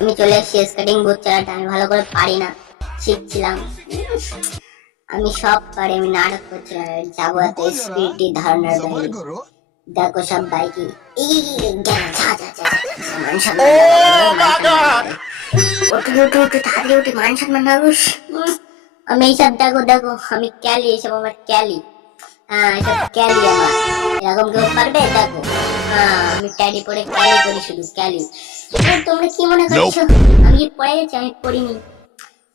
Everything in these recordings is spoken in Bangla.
আমি চলে এসেছি স্কেটিং বুট চালাতে আমি ভালো করে পারি না শিখছিলাম। আমি সব পারি আমি নাটক করছিলাম যাব এত স্পিডটি ধারণার বাইরে দেখো সব বাইকি আমি এইসব দেখো দেখো আমি ক্যালি এইসব আমার ক্যালি। হ্যাঁ এসব ক্যালি আমার। এরকম কেউ পারবে? দেখো। হ্যাঁ আমি ট্যাডি পরে ক্যালি করি শুধু ক্যালি। তোমরা কি মনে করছ? আমি কি পড়ে গেছি আমি পড়িনি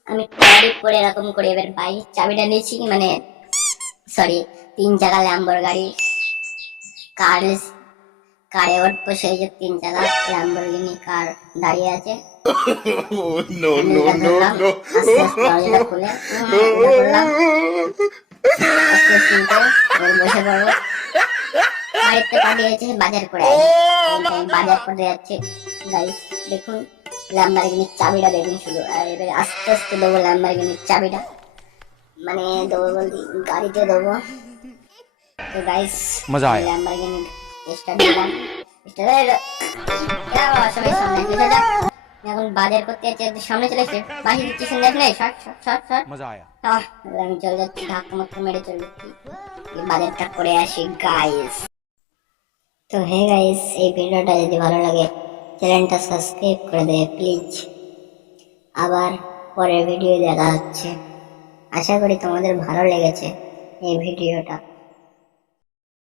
আমি ট্যাডি পরে এরকম করে এবার বাইক চাবিটা নিয়েছি মানে সরি তিন চাকা ল্যাম্বর গাড়ি কার কারে ওর বসে যে তিন চাকা ল্যাম্বরগিনি কার দাঁড়িয়ে আছে। খুলে এবার বসে পড়ব। আয়ত্তে পাঠিয়েছে বাজার করে বাজার করে যাচ্ছে। গাইস দেখুন ল্যাম্বারগিনির চাবিটা দেখুন শুধু। আর এবারে আস্তে আস্তে দেবো ল্যাম্বারগিনির চাবিটা। মানে দেবো বলতে গাড়িতে দেবো। তো গাইস মজা আয়। ল্যাম্বারগিনির এটা দিলাম এটা এরা সবাই সামনে চলে যাক এখন বাজার করতে যাচ্ছে সামনে চলে এসেছে। বাসি দিচ্ছি শুনে দেখলে শট শট শট শট। মজা আয়। আহ আমি চলে যাচ্ছি ধাক্কা মতো মেরে চলে যাচ্ছি। বাজারটা করে আসি গাইস তো হে গাইস, এই ভিডিওটা যদি ভালো লাগে, চ্যানেলটা সাবস্ক্রাইব করে দেয় প্লিজ। আবার পরের ভিডিও দেখা হচ্ছে। আশা করি তোমাদের ভালো লেগেছে এই ভিডিওটা।